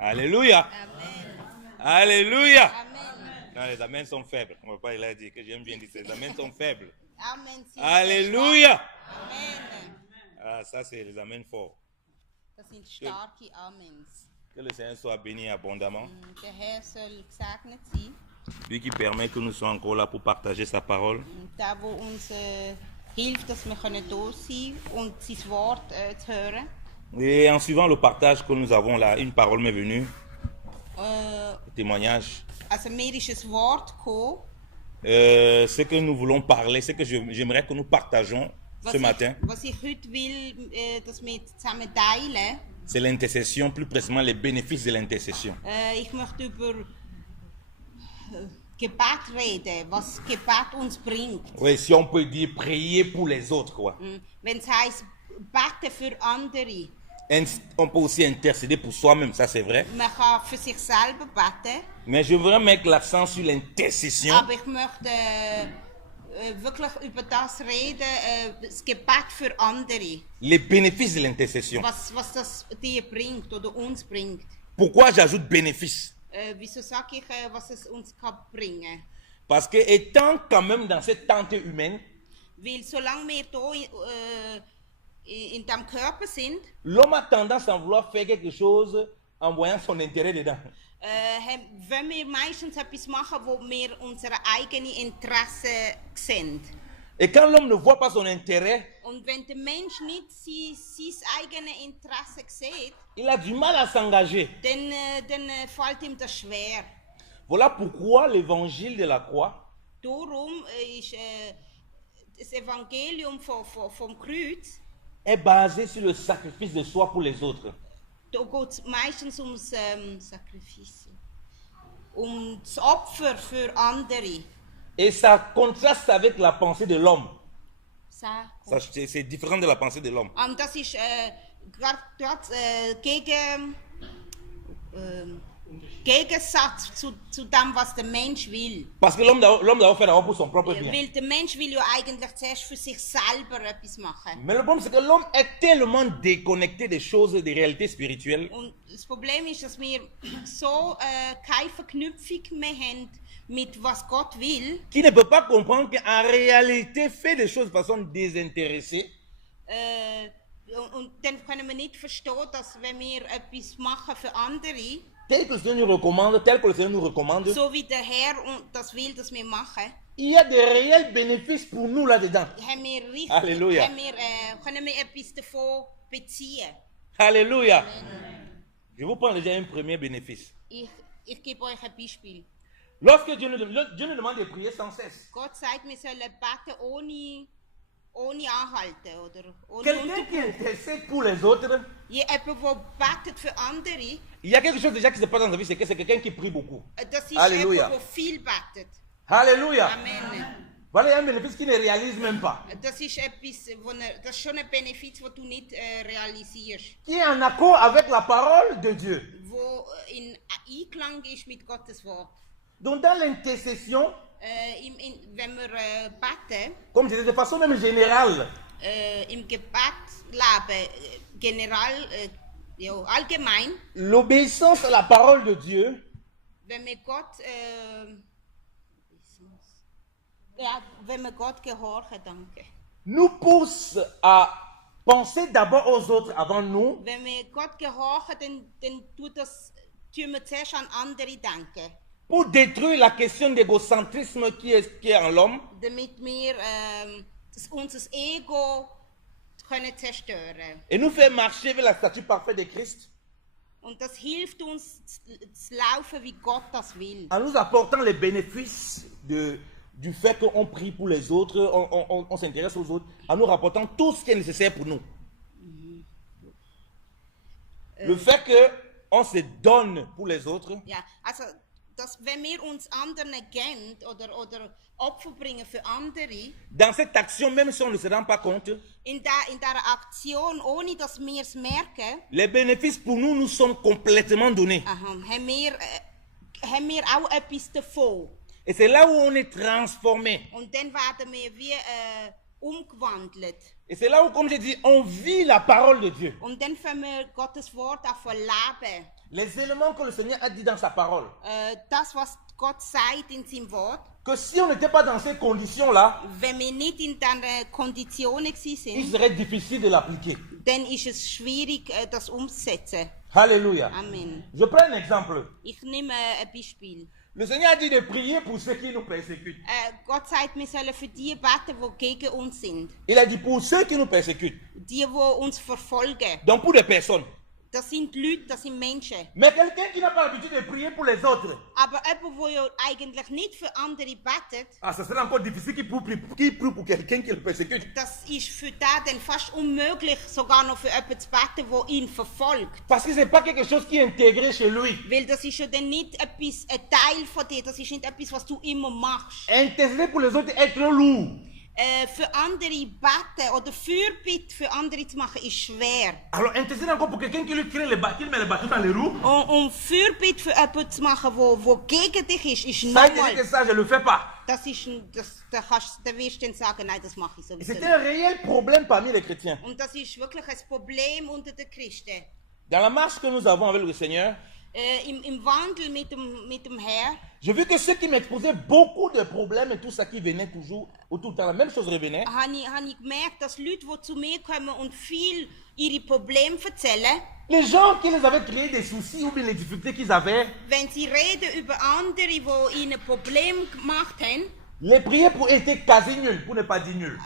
Alléluia. Amen. Alléluia. Amen. Non, les amens sont faibles. Mon papa, il a dit que j'aime bien dire les amens sont faibles. Amen. Alléluia. Amen. Ah, ça, c'est les amens forts. Das sind starke Amens. Que le Seigneur soit béni abondamment. Der Herr soll gesegnet sein. Lui qui permet que nous soyons encore là pour partager sa parole. Und der, der uns hilft, dass wir da sein und sein Wort zu hören. Et en suivant le partage que nous avons là, une parole m'est venue. Témoignage. Also mir ist ein Wort gekommen. Ce que nous voulons parler, ce que j'aimerais que nous partageons ce matin, Was ich heute will, dass wir zusammen teilen. c'est l'intercession, plus précisément les bénéfices de l'intercession. Ich möchte über Gebet reden, was Gebet uns bringt. Oui, si on peut dire prier pour les autres, quoi. Wenn es heisst, beten für andere. On peut aussi intercéder pour soi-même, ça c'est vrai. Man kann für sich selber beten. Mais je voudrais mettre l'accent sur l'intercession. Aber ich möchte wirklich über das reden, das Gebet für andere. Les bénéfices de l'intercession. Was das dir bringt oder uns bringt. Pourquoi j'ajoute bénéfices? Wieso sage ich, was es uns kann bringen? Parce que étant quand même dans cette tente humaine, Weil solange wir hier in diesem Körper sind, l'homme a tendance à vouloir faire quelque chose en voyant son intérêt dedans. wenn wir meistens etwas machen, wo wir unsere eigenen Interessen sehen. Et quand l'homme ne voit pas son intérêt, Und wenn der Mensch nicht sein eigenes Interesse sieht, il a du mal à s'engager. dann fällt ihm das schwer. Voilà pourquoi l'évangile de la croix Darum ist das Evangelium vom Kreuz, est basé sur le sacrifice de soi pour les autres. da geht es meistens ums Sacrifice, um das Opfer für andere. Et ça contraste avec la pensée de l'homme. Ça, C'est différent de la pensée de l'homme. das ist gerade Gegensatz zu dem, was der Mensch will. Parce que l'homme doit faire d'abord pour son propre bien. Weil der Mensch will ja eigentlich zuerst für sich selber etwas machen. Mais le problème, c'est que l'homme est tellement déconnecté des choses, des réalités spirituelles, Und das Problem ist, dass wir so keine Verknüpfung mehr haben mit was Gott will. qu'il ne peut pas comprendre qu'en réalité, fait des choses de façon désintéressée, Und dann können wir nicht verstehen, dass wenn wir etwas machen für andere, tel que le Seigneur nous recommande, tel que le Seigneur nous recommande, so wie der Herr das will, dass wir machen, il y a des réels bénéfices pour nous là-dedans. haben wir richtig, Halleluja. können wir etwas davon beziehen. Alléluia. Je vous prends déjà un premier bénéfice. Ich gebe euch ein Beispiel. Lorsque Dieu nous demande de prier sans cesse, Gott sagt, wir sollen beten ohne anhalten oder ohne quelqu'un qui intercède pour les autres, Jemand, der betet für andere, il y a quelque chose déjà qui se passe dans sa vie, c'est que c'est quelqu'un qui prie beaucoup. das ist Halleluja. jemand, der viel betet. Alléluia. Amen. Voilà un bénéfice qu'il ne réalise même pas. Das ist das ist schon ein Benefit, den du nicht realisierst. Qui est en accord avec la parole de Dieu. Wo in Einklang ist mit Gottes Wort. Donc dans l'intercession, Wenn wir beten, comme je disais, de façon même générale, im Gebetsleben, allgemein, l'obéissance à la parole de Dieu wenn wir Gott gehorchen, danke. nous pousse à penser d'abord aux autres avant nous, Wenn wir Gott gehorchen, dann tun wir zuerst an andere denken. pour détruire la question d'égocentrisme qui est en l'homme, Damit wir unser Ego können zerstören. et nous faire marcher vers la statue parfaite de Christ, Und das hilft uns zu laufen, wie Gott das will. en nous apportant les bénéfices du fait qu'on prie pour les autres, on s'intéresse aux autres, en nous rapportant tout ce qui est nécessaire pour nous. Le fait qu'on se donne pour les autres, Ja, also, wenn wir uns anderen geben oder Opfer bringen für andere, dans cette action, même si on ne se rend pas compte, in dieser Aktion, ohne dass wir es merken, les bénéfices pour nous nous sont complètement donnés. haben wir auch etwas davon. Et c'est là où on est transformé. Und dann werden wir wie umgewandelt. Et c'est là où, comme j'ai dit, on vit la parole de Dieu. Und dann fangen wir Gottes Wort an zu leben. Les éléments que le Seigneur a dit dans sa parole. Das, was Gott sagt in seinem Wort, Que si on n'était pas dans ces conditions-là, wenn wir nicht in diesen Konditionen il sind, serait difficile de l'appliquer. dann ist es schwierig, das umzusetzen. Alléluia. Amen. Je prends un exemple. Ich nehme ein Beispiel. Le Seigneur a dit de prier pour ceux qui nous persécutent. Gott sagt, wir sollen für die beten, die gegen uns sind. Il a dit pour ceux qui nous persécutent. Die uns verfolgen. Donc pour des personnes. Das sind Leute, das sind Menschen. Mais quelqu'un qui n'a pas l'habitude de prier pour les autres. Aber jemand, der ja eigentlich nicht für andere betet, Ah, ça serait encore difficile qui prie pour quelqu'un qui le persécute. das ist für den dann fast unmöglich, sogar noch für jemanden zu beten, der ihn verfolgt. Parce que ce n'est pas quelque chose qui est intégré chez lui. Weil das ist ja dann nicht etwas, ein Teil von dir, das ist nicht etwas, was du immer machst. Intercéder pour les autres est trop lourd. Für andere beten oder Fürbitte für andere zu machen, ist schwer. Alors intercéder encore pour quelqu'un qui lui met les bâtons dans les roues. Und Fürbitte für jemanden zu machen, wo gegen dich ist Ça, il dit que nochmal. ça, je ne le fais pas. Da wirst du dann sagen, nein, das mache ich Et sowieso c'est nicht. un réel problème parmi les chrétiens. Und das ist wirklich ein Problem unter den Christen. Dans la marche que nous avons avec le Seigneur, Im Wandel mit dem Herr, j'ai vu que ceux qui m'exposaient beaucoup de problèmes et tout ça qui venait toujours, ou tout le temps, la même chose revenait. habe ich gemerkt, dass Leute, die zu mir kommen und viel ihre Probleme erzählen, Les gens qui les avaient créé des soucis ou bien les difficultés qu'ils avaient, wenn sie reden über andere, die ihnen Probleme gemacht haben, les prières pour étaient quasi nulles, pour ne pas dire nulles.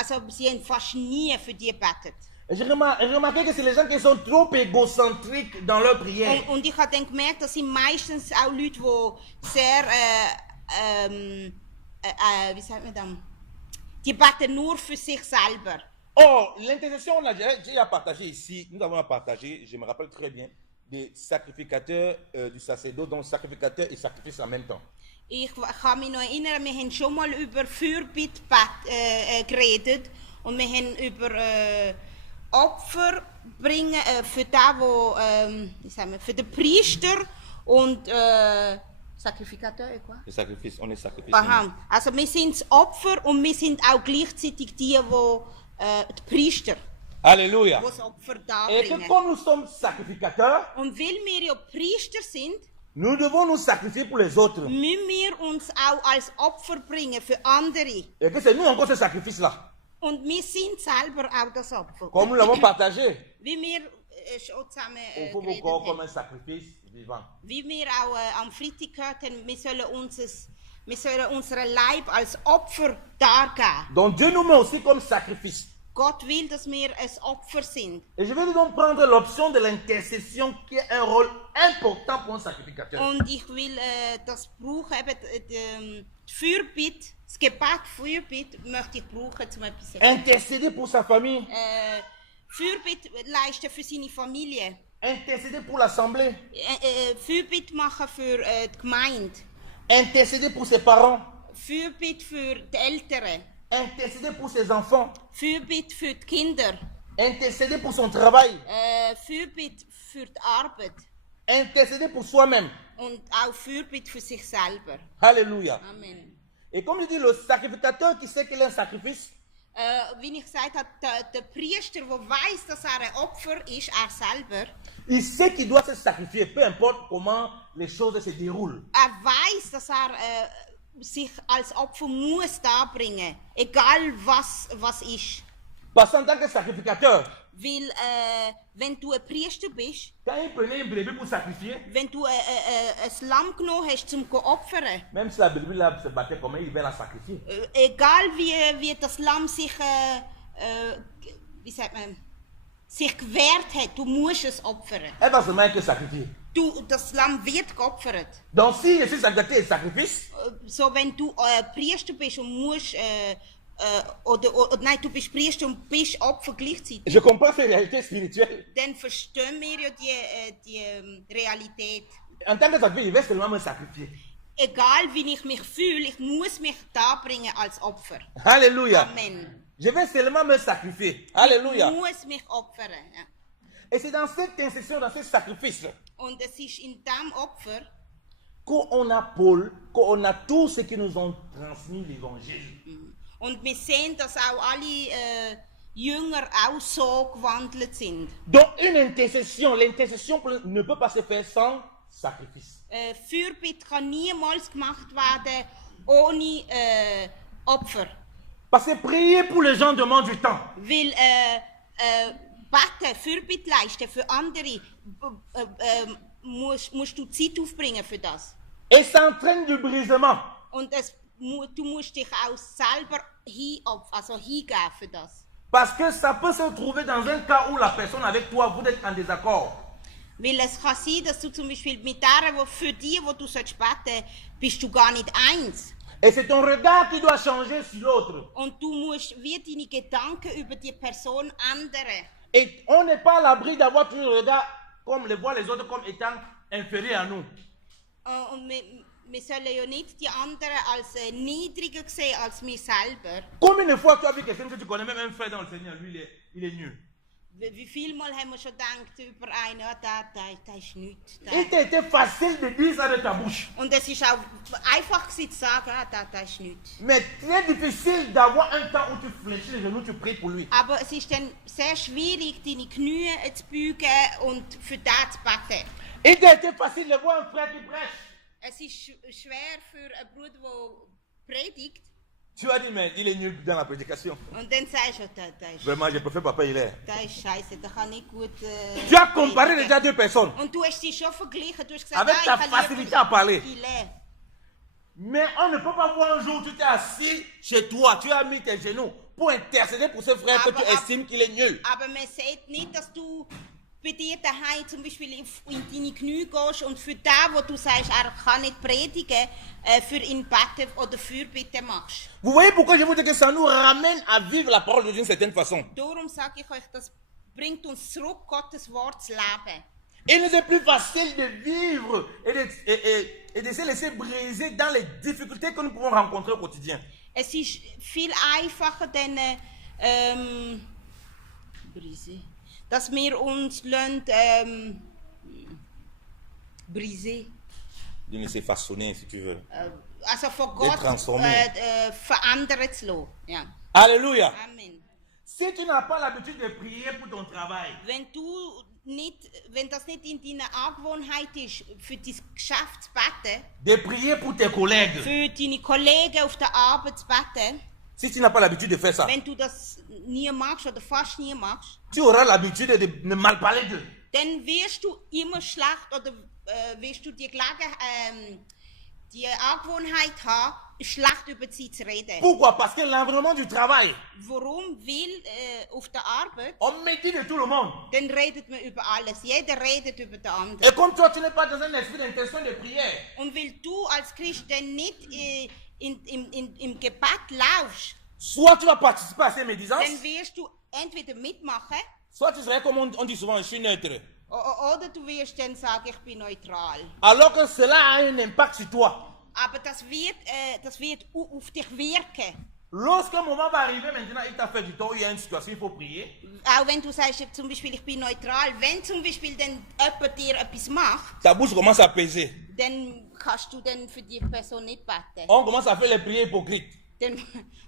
also sie haben fast nie für die gebetet. Et j'ai remarqué que c'est les gens qui sont trop égocentriques dans leur prière. Und ich habe dann gemerkt, das sind meistens auch Leute, die sehr, wie sagt man das? Die beten nur für sich selber. Or, l'intercession, on a déjà partagé ici, nous avons partagé, je me rappelle très bien, des sacrificateurs du sacerdoce, donc sacrificateur et sacrifice en même temps. Ich kann mich noch erinnern, wir haben schon mal über Fürbitte geredet und wir haben über Opfer bringen für da, wo, wie sagen wir, für den Priester und Sacrificateur, quoi? Le sacrifice, on est sacrifice. Aha. Also wir sind das Opfer und wir sind auch gleichzeitig die Priester, Alléluia. die das Opfer Et que darbringen. comme nous sommes sacrificateurs, Und weil wir ja Priester sind, nous devons nous sacrifier pour les autres. müssen wir uns auch als Opfer bringen für andere. Et que c'est nous encore ce sacrifice-là. Und wir sind selber auch das Opfer. Comme nous l'avons partagé. Wie wir schon zusammen Il faut geredet encore comme haben. un sacrifice vivant. Wie wir auch am Freitag gehört haben, wir sollen unseren Leib als Opfer dargeben. Donc Dieu nous met aussi comme sacrifice. Gott will, dass wir ein Opfer sind. Et je vais donc prendre l'option de l'intercession qui est un rôle important pour un sacrificateur. Und ich will das brauchen, eben die Fürbitte, das Gebet Fürbitte möchte ich brauchen, um etwas zu sagen. Intercéder pour sa famille. Fürbitte leisten für seine Familie. Intercéder pour l'assemblée. Fürbitte machen für die Gemeinde. Intercéder pour ses parents. Fürbitte für die Eltern. Intercéder pour ses enfants. Fürbitte für die Kinder. Intercéder pour son travail. Fürbitte für die Arbeit. Intercéder pour soi-même. Und auch Fürbitte für sich selber. Alléluia. Amen. Et comme je dis, le sacrificateur qui sait qu'il est un sacrifice, Wie ich gesagt habe, der Priester, der weiß, dass er ein Opfer ist, er selber, il sait qu'il doit se sacrifier, peu importe comment les choses se déroulent. er weiß, dass er sich als Opfer muss darbringen, egal was ist. Parce qu'en tant que sacrificateur, Weil, wenn du ein Priester bist, quand il prenait une brebis pour sacrifier, wenn du ein Lamm genommen hast, zum zu opfern, même si la brebis là se battait comment, il devait la sacrifier. egal wie das Lamm sich, wie sagt man, sich gewehrt hat, du musst es opfern. Elle va seulement être sacrifiée. Das Lamm wird geopfert. Donc si je suis sacrificateur et sacrifice, So, wenn du Priester bist und musst, nein, du bist Priester und bist Opfer gleichzeitig, je comprends ces réalités spirituelles. dann verstehen wir ja die Realität. En tant que sacrifice, il va seulement me sacrifier. Egal wie ich mich fühle, ich muss mich darbringen als Opfer. Alléluia. Amen. Je vais seulement me sacrifier. Ich Alléluia. muss mich opfern. Ja. Et c'est dans cette intercession, dans ce sacrifice, Und es ist in diesem Opfer, qu'on a Paul, qu'on a tous ceux qui nous ont transmis l'évangile. und wir sehen, dass auch alle Jünger auch so gewandelt sind. Donc une intercession, l'intercession ne peut pas se faire sans sacrifice. Fürbitte kann niemals gemacht werden ohne Opfer. Parce que prier pour les gens demande du temps. Weil beten, Fürbitte leisten für andere, musst du Zeit aufbringen für das. Et ça entraîne du brisement. Und du musst dich auch selber hingeben für das. Parce que ça peut se trouver dans un cas où la personne avec toi, vous êtes en désaccord. Weil es kann sein, dass du zum Beispiel mit der, für die, wo du beten sollst, bist du gar nicht eins. Et c'est ton regard qui doit changer sur l'autre. Und du musst wie deine Gedanken über die Person ändern. Et on n'est pas à l'abri d'avoir toujours le regard comme les voit les autres comme étant inférieurs à nous. Und wir sollen ja nicht die anderen als niedriger sehen als wir selber. Combien de fois tu as vu quelqu'un que tu connais, même un frère dans le Seigneur, lui il est nul. Wie viel Mal haben wir schon gedacht über einen, ja, der ist nichts. Il t'a été facile de dire ça de ta bouche. Und es ist auch einfach gewesen zu sagen, ja, der ist nichts. Mais très difficile d'avoir un temps où tu fléchis les genoux, tu pries pour lui. Aber es ist dann sehr schwierig, deine Knie zu beugen und für den zu beten. Il t'a été facile de voir un frère qui prêche. Es ist schwer für einen Bruder, der predigt. Tu as dit, mais il est nul dans la prédication. Und dann sagst du, der ist... Vraiment, je préfère papa, il est. Der ist scheiße, der kann nicht gut... Tu as comparé déjà deux personnes. Und du hast sie schon verglichen, du hast gesagt, Avec ta facilité à parler. Il est. Mais on ne peut pas voir un jour où tu t'es assis chez toi, tu as mis tes genoux pour intercéder pour ce frère que tu estimes qu'il est nul. Aber man sieht nicht, dass du bei dir daheim zum Beispiel in deine Knie gehst und für den, wo du sagst, er kann nicht predigen, für ihn beten oder Fürbitte machst. Vous voyez pourquoi je vous dis que ça nous ramène à vivre la parole de Dieu d'une certaine façon. Darum sage ich euch, das bringt uns zurück, Gottes Wort zu leben. Il nous est plus facile de vivre et de se laisser briser dans les difficultés que nous pouvons rencontrer au quotidien. Es ist viel einfacher, denn, dass wir uns briser. De nous laisser façonner, si tu veux. Also von Gott verändern zu lassen. Ja. Alléluia. Amen. Si tu n'as pas l'habitude de prier pour ton travail, Wenn das nicht in deiner Angewohnheit ist, für dein Geschäft zu beten, de prier pour tes collègues, für deine Kollegen auf der Arbeit zu beten, si tu n'as pas l'habitude de faire ça, wenn du das nie magst oder fast nie magst, tu auras l'habitude de mal parler d'eux. dann wirst du immer schlecht oder wirst du die Angewohnheit haben, schlecht über sie zu reden. Pourquoi? Parce que l'environnement du travail, Warum? Weil auf der Arbeit, on médit de tout le monde. dann redet man über alles. Jeder redet über den anderen. Et comme toi, tu n'es pas dans un esprit d'intention de prière, Und weil du als Christ dann nicht im Gebet laufst, soit tu vas participer à ces médisances, dann wirst du entweder mitmachen, soit tu seras comme on dit souvent, je suis neutre. oder du wirst dann sagen, ich bin neutral. Alors que cela a un impact sur toi. Aber das wird auf dich wirken. Lorsqu'un moment va arriver, maintenant, il t'a fait du tort, il y a une situation, il faut prier. Auch wenn du sagst, zum Beispiel, ich bin neutral, wenn zum Beispiel dann jemand dir etwas macht, Ta bouche commence à peser. dann kannst du dann für die Person nicht beten. On commence à faire les prières hypocrites. Dann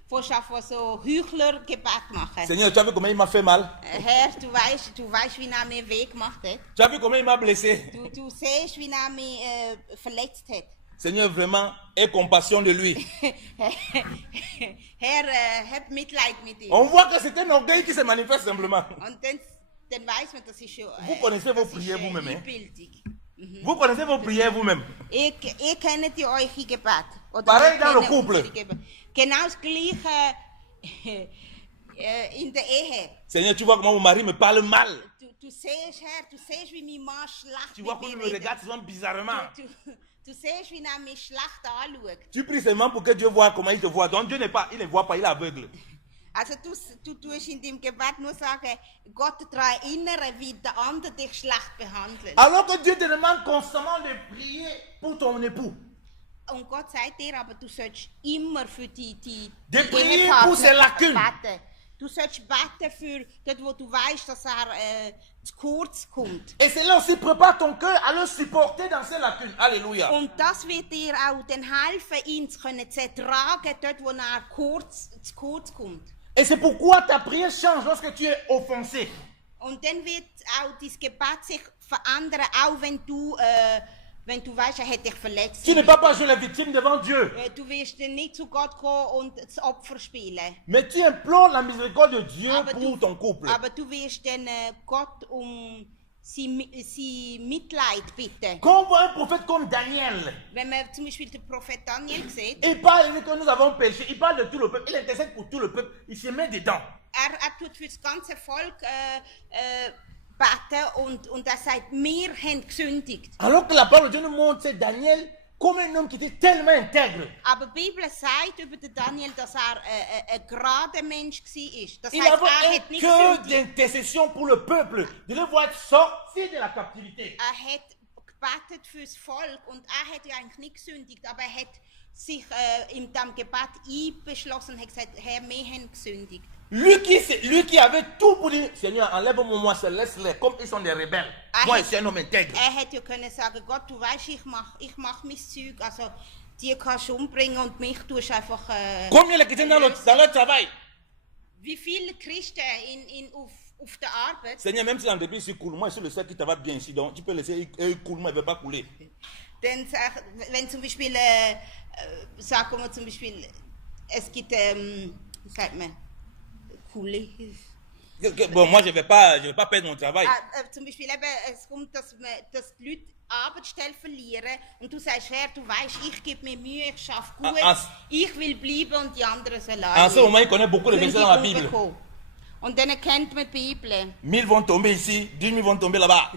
fängst du an, so Heuchlergebet machen. Seigneur, tu as vu comment il m'a fait mal? Herr, du weißt, wie er mir weh gemacht hat. Tu as vu comment il m'a blessé? Du siehst, wie er mich verletzt hat. Seigneur, vraiment, aie compassion de lui. Herr, hab Mitleid mit ihm. On voit que c'est un orgueil qui se manifeste simplement. Und dann weiß man, das ist schon Vous connaissez vos prières vous-même. Hein? Einbildung. Vous connaissez vos prières vous-même. Ihr kennt ja eure Gebet. Oder Pareil wir dans le kennen couple. unsere Gebete. Genau das Gleiche in der Ehe. Seigneur, tu vois comment mon mari me parle mal. Du siehst, Herr, du siehst, wie mein Mann schlecht Tu vois comment il me regarde souvent bizarrement. Du siehst, wie er mich schlecht anschaut. Tu pries seulement pour que Dieu voie comment il te voit. Donc Dieu il ne voit pas, il est aveugle. Also du tust in deinem Gebet nur sagen, Gott daran erinnern, wie der andere dich schlecht behandelt. Alors que Dieu te demande constamment de prier pour ton époux. Und Gott sagt dir aber, du sollst immer für die De prier pour ses lacunes. beten. Du sollst beten für dort, wo du weißt, dass zu kurz kommt. Et cela aussi prépare ton cœur à le supporter dans ses lacunes. Alléluia. Und das wird dir auch dann helfen, ihn zu ertragen, dort wo er zu kurz kommt. Et c'est pourquoi ta prière change lorsque tu es offensé. Und dann wird auch dein Gebet sich verändern, auch wenn du weißt, er hat dich verletzt. Tu ne peux pas jouer la victime devant Dieu. Du wirst dann nicht zu Gott kommen und das Opfer spielen. Mais tu implores la miséricorde de Dieu pour ton couple. Aber du wirst dann Gott sein Mitleid bitten. Quand on voit un prophète comme Daniel, Wenn man zum Beispiel den Prophet Daniel sieht, il parle que nous avons péché, il parle de tout le peuple, il intercède pour tout le peuple, il se met dedans. er tut für das ganze Volk beten und er sagt, wir haben gesündigt. Alors que la parole de Dieu nous montre c'est Daniel comme un homme qui était tellement intègre. Aber die Bibel sagt über den Daniel, dass er ein gerader Mensch war. Das Il heißt, avait er un hat nicht cœur gesündigt. d'intercession pour le peuple, de le voir sortir de la captivité. Er hat gebetet fürs Volk und er hat ja eigentlich nicht gesündigt, aber er hat sich in dem Gebet einbeschlossen und hat gesagt, Herr, wir haben gesündigt. Lui qui avait tout pour dire, Seigneur, enlève-moi, laisse-les, comme ils sont des rebelles. Moi, je suis un homme intègre. Er hätte ja können sagen, Gott, du weißt, ich mach mein Zeug, also die kannst du umbringen und mich tust einfach... Combien les chrétiens dans leur travail? Wie viele Christen auf der Arbeit... Seigneur, même si l'entreprise coule, moi je suis le seul qui te va bien ici, donc tu peux laisser eux couler, moi il ne veut pas couler. Denn wenn zum Beispiel, sagen wir zum Beispiel, es gibt, wie sagt man, couler... Bon, moi je vais pas perdre mon travail. Zum Beispiel eben, es kommt, dass die Leute Arbeitsstelle verlieren und du sagst, Herr, du weißt, ich gebe mir Mühe, ich schaffe gut, ich will bleiben und die anderen sollen En ce moment, il connaît beaucoup de versets dans la Bible. Und dann kennt man die Bibel. 1000 vont tomber ici, 10 000 vont tomber là-bas.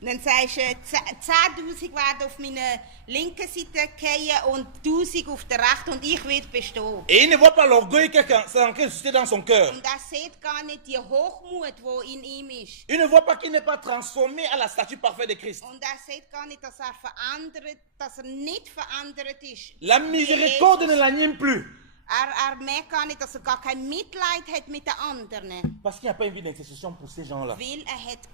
Und dann sagst du, 10.000 werden auf meiner linken Seite fallen und 1.000 auf der rechten und ich werde bestehen. Et il ne voit pas l'orgueil qui est ressuscité dans son cœur. Und er sieht gar nicht die Hochmut, die in ihm ist. Il ne voit pas qu'il n'est pas transformé à la statue parfaite de Christ. Und er sieht gar nicht, dass er nicht verändert ist. La miséricorde ne l'anime plus. Er merkt gar nicht, dass er gar kein Mitleid hat mit den anderen. Parce qu'il n'y a pas une vie d'intercession pour ces gens-là. Weil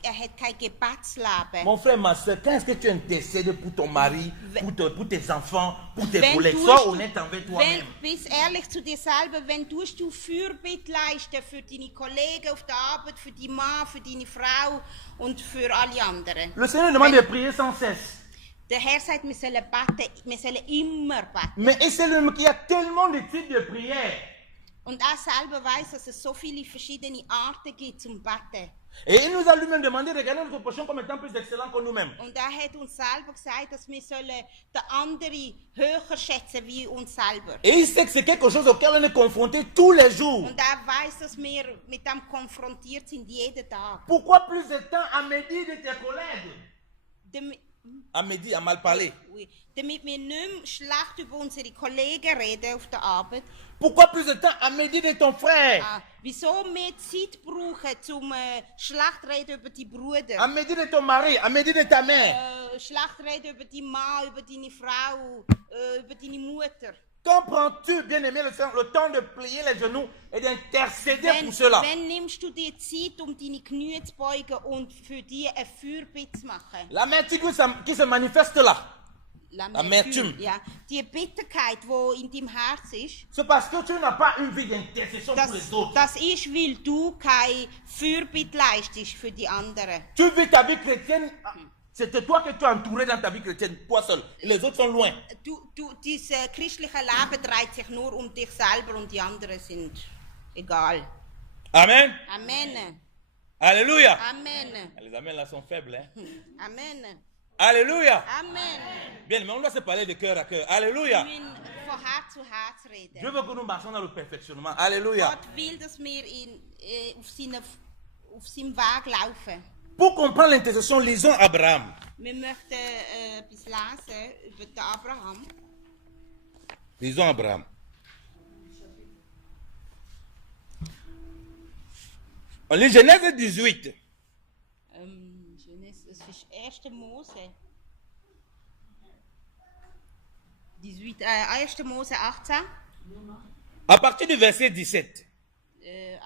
er hat kein Gebetsleben. Mon frère, ma soeur, quand est-ce que tu intercèdes pour ton mari, pour tes enfants, pour tes Wenn collègues? tust Sois du- honnête envers toi-même. Bist ehrlich zu dir selber, wenn tust du Fürbitte leisten für deine Kollegen auf der Arbeit, für deinen Mann, für deine Frau und für alle anderen. Le Seigneur demande de prier sans cesse. Der Herr sagt, wir sollen beten, wir sollen immer beten. Mais et c'est lui qui a tellement de types de prières. Und er selber weiß, dass es so viele verschiedene Arten gibt zum Beten. Et il nous a lui-même demandé de regarder notre prochain comme étant plus excellent que nous-mêmes. Und er hat uns selber gesagt, dass wir sollen den anderen höher schätzen wie uns selber. Et il sait que c'est quelque chose auquel on est confronté tous les jours. Und er weiß, dass wir mit dem konfrontiert sind jeden Tag. Pourquoi plus de temps à médire de tes collègues? Damit, À médire, à mal parler. oui, damit wir nicht mehr schlecht über unsere Kollegen reden auf der Arbeit. Pourquoi plus de temps à médire de ton frère? Wieso mehr Zeit brauchen, zum schlecht reden über die Brüder? À médire de ton mari, à médire de ta mère. Schlecht reden über deinen Mann, über deine Frau, über deine Mutter. Quand prends-tu, bien-aimé, le temps de plier les genoux et d'intercéder pour cela? Wenn nimmst du dir Zeit, um deine Knie zu beugen und für die ein Fürbitte zu machen? L'amertume qui se manifeste là, Amertume. Ja, die Bitterkeit, die in deinem Herz ist, c'est parce que tu n'as pas une vie d'intercession pour les autres. das ist, weil du keine Fürbitte leistest für die anderen. Tu vis ta vie chrétienne, c'est toi que tu es entouré dans ta vie chrétienne, toi seul. Et les autres sont loin. Dieses christliche Leben dreht sich nur um dich selber und die anderen sind egal. Amen. Amen. Alléluia. Amen. Les amens là sont faibles. Hein? Amen. Alléluia. Amen. Bien, mais on doit se parler de cœur à cœur. Alléluia. Wir müssen von Herz zu Herz reden. Dieu veut que nous marchions dans le perfectionnement. Alléluia. Gott will, dass wir auf seinem Weg laufen. Pour comprendre l'intercession, lisons Abraham. Wir möchten etwas lesen über den Abraham. Lisons Abraham. On lit Genèse 18. Es ist 1. Mose. 1. Mose 18. À partir du verset 17.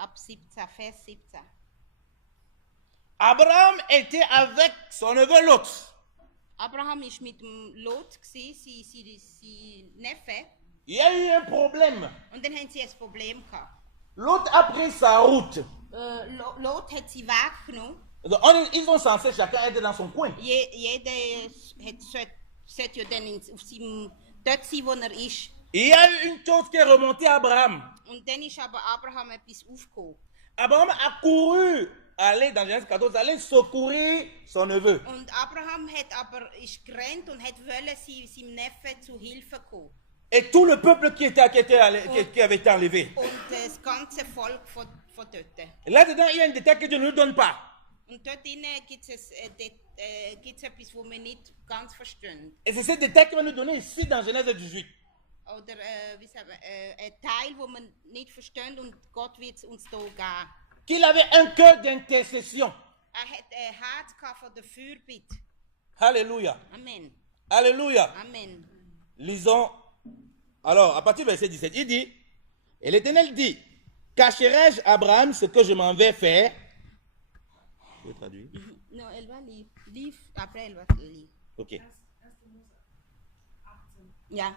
Ab 17, Vers 17. Abraham était avec son neveu Lot. Abraham war mit dem Lot, sein Neffe. Il y a eu un problème. Und dann haben sie ein Problem gehabt. L'autre a pris sa route. Lot hat seinen Weg genommen. Donc, ils sont censés chacun être dans son coin. Jeder sollte ja dann auf seinem, dort sein, wo ist. Il y a eu une chose qui est remontée à Abraham. Und dann ist aber Abraham etwas aufgekommen. Abraham a couru aller dans Genèse 14, aller secourir son neveu. Und Abraham ist gerannt und wollte seinem Neffen zu Hilfe kommen. Et tout le peuple qui avait été enlevé. Und das ganze Volk von dort. Et là-dedans, il y a un détail que Dieu ne nous donne pas. Und dort gibt es etwas, was wir nicht ganz verstehen. Et c'est ce détail qu'il va nous donner ici dans Genèse 18. Oder wie sagen wir, ein Teil, wo man nicht versteht und Gott wird es uns hier geben. Qu'il avait un cœur d'intercession. Hat ein Herz von der Fürbitte. Alléluia. Amen. Alléluia. Amen. Lisons. Alors, à partir du verset 17, il dit, et l'Éternel dit, cacherai-je à Abraham ce que je m'en vais faire? Je vais traduire. Non, elle va lire. Après, elle va lire. Ok. Ja.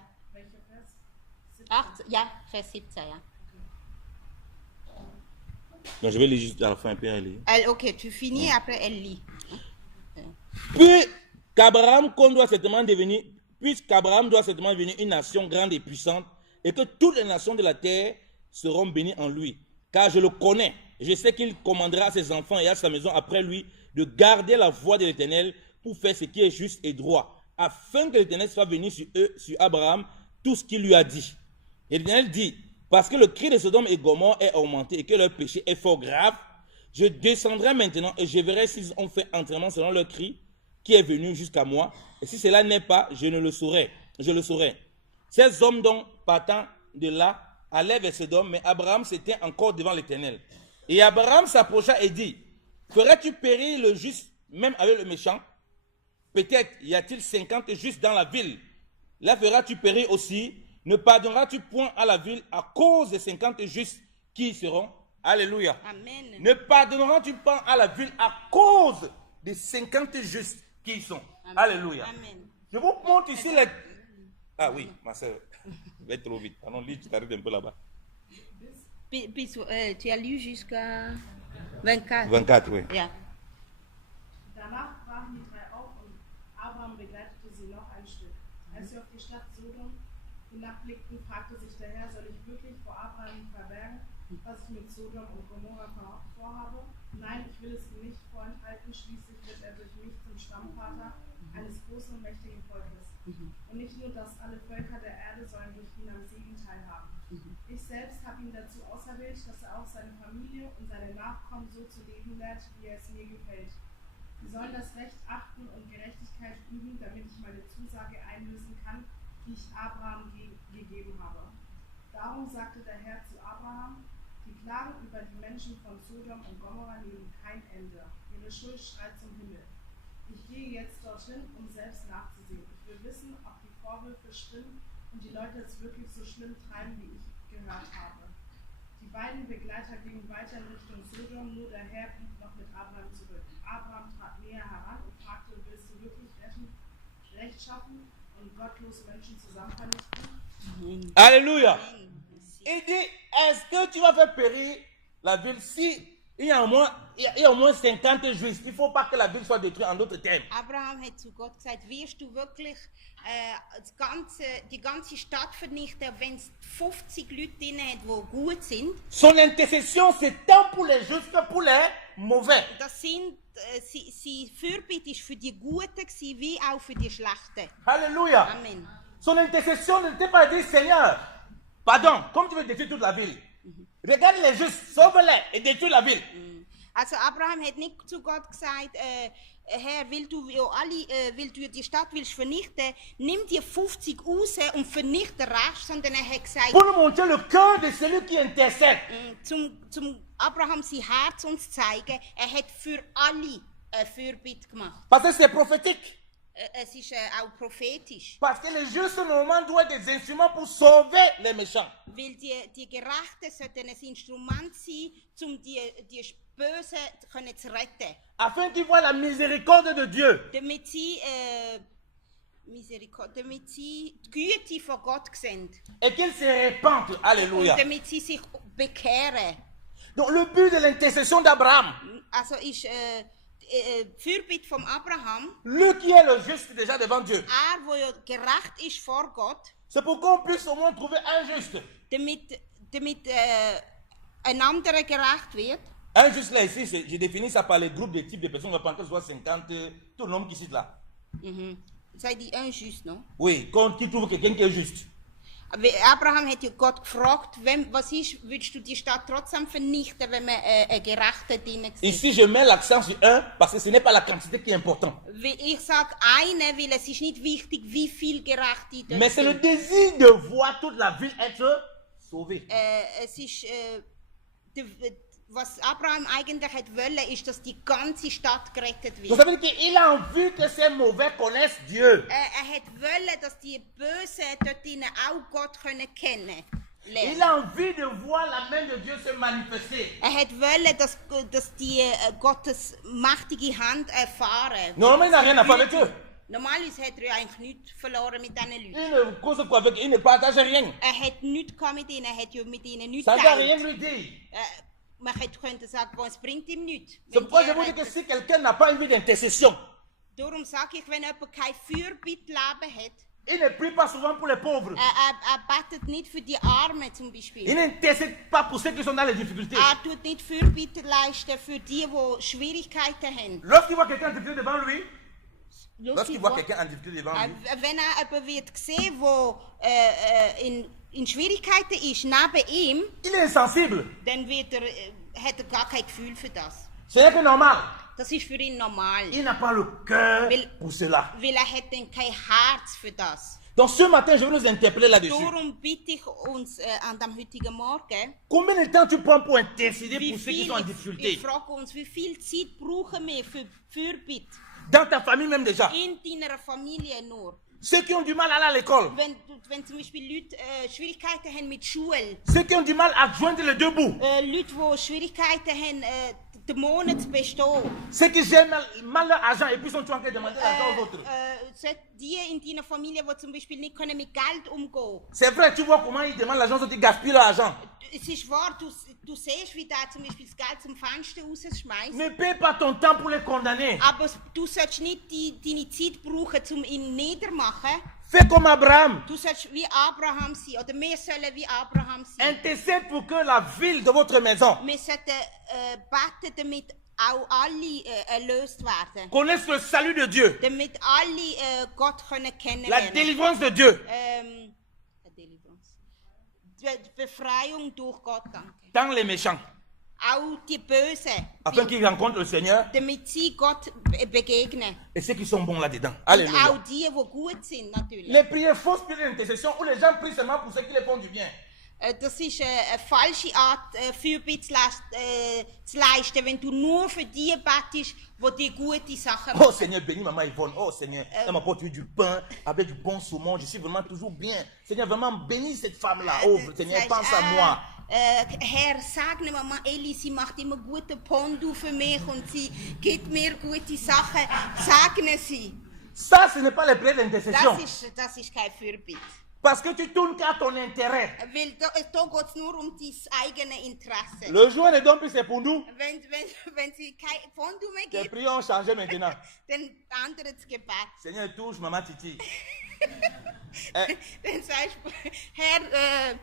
8, ja, Vers 17, ja. Donc, je vais lire juste à la fin, puis elle lit. Ok, tu finis, après elle lit. Puis qu'Abraham doit certainement devenir une nation grande et puissante, et que toutes les nations de la terre seront bénies en lui. Car je le connais, je sais qu'il commandera à ses enfants et à sa maison après lui de garder la voie de l'Éternel pour faire ce qui est juste et droit, afin que l'Éternel soit venu sur Abraham tout ce qu'il lui a dit. Et l'Éternel dit, parce que le cri de Sodome et Gomorrhe est augmenté et que leur péché est fort grave, je descendrai maintenant et je verrai s'ils ont fait entraînement selon leur cri qui est venu jusqu'à moi. Et si cela n'est pas, je le saurai. Ces hommes donc partant de là allaient vers Sodome, mais Abraham s'était encore devant l'Éternel. Et Abraham s'approcha et dit, ferais-tu périr le juste même avec le méchant? Peut-être y a-t-il 50 justes dans la ville. Là feras-tu périr aussi? Ne pardonneras-tu point à la ville à cause des 50 justes qui y seront? Alléluia. Amen. Ne pardonneras-tu pas à la ville à cause des 50 justes qui y sont? Amen. Alléluia. Amen. Je vous montre ici les... Ah oui, ma soeur, je vais trop vite. Allons, lis, tu t'arrêtes un peu là-bas. Tu as lu jusqu'à 24. 24, oui. Ja. Danach brachen die 3 auf und Abraham begleitete sie noch ein Stück. Als sie auf die Stadt Sodom hinabblickten, fragte sich der Herr, soll ich wirklich vor Abraham verbergen, was ich mit Sodom und Gomorrha vorhabe? Nein, ich will es ihm nicht vorenthalten, schließlich wird er durch mich zum Stammvater eines großen und mächtigen Volkes. Und nicht nur das, alle Völker der Erde sollen durch ihn am Segen teilhaben. Ich selbst habe ihn dazu auserwählt, dass er auch seine Familie und seine Nachkommen so zu leben lehrt, wie es mir gefällt. Sie sollen das Recht achten und Gerechtigkeit üben, damit ich meine Zusage einlösen kann, die ich Abraham gegeben habe. Darum sagte der Herr zu Abraham, die Klagen über die Menschen von Sodom und Gomorrha nehmen kein Ende. Ihre Schuld schreit zum Himmel. Ich gehe jetzt dorthin, um selbst nachzusehen. Ich will wissen, ob die Vorwürfe stimmen und die Leute es wirklich so schlimm treiben, wie ich gehört habe. Die beiden Begleiter gingen weiter in Richtung Sodom, nur der Herr blieb noch mit Abraham zurück. Abraham trat näher heran und fragte, willst du wirklich Recht schaffen und gottlose Menschen zusammen vernichten? Alléluia. Il dit, est-ce que tu vas faire périr la ville si il y a au moins 50 juifs? Il ne faut pas que la ville soit détruite, en d'autres termes. Abraham hat zu Gott gesagt, wirst du wirklich die ganze Stadt vernichten, wenn es 50 Leute drin hat, die gut sind? Son intercession, c'est tant pour les justes que pour les mauvais. Das sind, sie Fürbitte ist für die Guten gewesen, wie auch für die Schlechten. Alléluia. Amen. Son intercession n'était pas de dire, Seigneur, pardon, comme tu veux détruire toute la ville. Regarde les justes, sauve-les et détruis la ville. Also Abraham hat nicht zu Gott gesagt, Herr, weil du die Stadt willst vernichten, nimm die 50 raus und vernichte den Rest, sondern er hat gesagt, Pour nous montrer le cœur de celui qui intercède. zum Abraham sein Herz uns zeigen, er hat für alle Fürbitte gemacht. Parce que c'est prophétique. Es ist auch prophetisch. Parce que les justes, normalement, doivent être des instruments pour sauver les méchants. Weil die Gerechten sollten ein Instrument sein, um die Bösen zu retten. Afin qu'ils voient la miséricorde de Dieu. Damit sie die Güte von Gott sehen. Et qu'ils se répandent. Alléluia. Und damit sie sich bekehren. Donc le but de l'intercession d'Abraham, Also ist Fürbitte vom Abraham, lui qui est le juste déjà devant Dieu, wo ja gerecht ist vor Gott, c'est pour qu'on puisse au moins trouver un juste. damit ein anderer gerecht wird. Un juste là ici, je définis ça par les groupes de types de personnes, on va prendre que ce soit 50, tout le nombre qui cite là. Sei die unjust, no? Oui, quand tu trouves quelqu'un qui est juste. Abraham hat ja Gott gefragt, was ist, würdest du die Stadt trotzdem vernichten, wenn man einen Gerechten drin sieht? Ici, je mets l'accent sur un parce que ce n'est pas la quantité qui est importante. Ich sage einen, weil es ist nicht wichtig, wie viel Gerechte dort Mais c'est le sind. désir de voir toute la ville être sauvée. Es ist, was Abraham eigentlich hat wollen, ist, dass die ganze Stadt gerettet Donc wird. ça veut dire qu'il a envie que ces mauvais connaissent Dieu. Hat wollen, dass die Bösen dort drinnen auch Gott können kennen. Il a envie de voir la main de Dieu se manifester. Hat wollen, dass die Gottes mächtige Hand erfahren. Normalement, il n'a rien à faire avec eux. Normalerweise hat ja eigentlich nichts verloren mit diesen Leuten. Il ne cause quoi avec eux, il ne partage rien. Hat nichts gehabt mit ihnen, hat ja mit ihnen nichts Ça ne va rien geteilt. lui dire. Man könnte sagen, es bringt ihm nichts. C'est pourquoi je vous dis que si quelqu'un n'a pas une vie d'intercession, Darum sage ich, wenn jemand kein Fürbittleben hat, il ne prie pas souvent pour les pauvres. betet nicht für die Armen zum Beispiel. Il n'intercède pas pour ceux qui sont dans les difficultés. Tut nicht Fürbitte leisten für die Schwierigkeiten haben. Lorsqu'il voit quelqu'un en difficulté devant lui, lorsqu'il voit quelqu'un en difficulté devant lui, Wenn jemand wird sehen, der in Schwierigkeiten ist, neben ihm, il est insensible. dann hat er gar kein Gefühl für das. Ce n'est que normal. Das ist für ihn normal. Il n'a pas le cœur pour cela. Weil hat dann kein Herz für das. Donc ce matin, je vais nous interpeller là-dessus. Darum bitte ich uns an dem heutigen Morgen, Combien de temps tu prends pour intercéder pour ceux qui sont en ich difficulté? frage uns, wie viel Zeit brauchen wir für Fürbitte? Dans ta famille même déjà. In deiner Familie nur. Ceux qui ont du mal à aller à l'école. Wenn zum Beispiel Leute Schwierigkeiten haben mit Schule, Ceux qui ont du mal à joindre les deux bouts. Leute, die Schwierigkeiten haben, den Monat zu bestehen. Ceux qui gèrent mal leur argent et puis sont en train de demander l'argent aux autres. Die in deiner Familie, die zum Beispiel nicht können mit Geld umgehen. C'est vrai, tu vois comment ils demandent l'argent, aux autres, ils gaspillent leur argent. Es ist wahr, du siehst, wie der zum Beispiel das Geld zum Fenster rausschmeißt. Ne paie pas ton temps pour les condamner. Aber du sollst nicht deine Zeit brauchen, um ihn niedermachen. Fais comme Abraham. Du sollst wie Abraham sein, oder wir sollen wie Abraham sein. Intercède pour que la ville de votre maison Wir sollten beten, damit auch alle erlöst werden. connaisse le salut de Dieu, Damit alle Gott können la kennenlernen. délivrance de Dieu Die Befreiung durch Gott, danke. dans les méchants, Auch die Bösen, afin qu'ils rencontrent le Seigneur damit sie Gott begegnen. et ceux qui sont bons là-dedans. Und Alléluia. auch die gut sind, natürlich. Les prières fausses prières d'intercession où les gens prient seulement pour ceux qui les font du bien. Das ist eine falsche Art, Fürbitte zu leisten, wenn du nur für die betest, die dir gute Sachen Oh machen. Seigneur, bénis maman Yvonne. Oh Seigneur, elle m'apporte du pain avec du bon saumon. Je suis vraiment toujours bien. Seigneur, vraiment bénis cette femme-là. Oh Seigneur, pense à moi. Herr, segne Mama Eli, sie macht immer guten Pondu für mich und sie gibt mir gute Sachen. Segne sie. Ça, ce n'est pas les prières d'intercession. Das ist kein Fürbitte. Parce que tu tournes qu'à ton intérêt. Weil da geht es nur um dein eigenes Interesse. Le jour ne donne plus c'est pour nous. Wenn sie kein Pondu mehr Les gibt, prières ont changé maintenant. dann ändert das Gebet. Seigneur, touche maman Titi. Dann sagst du, Herr,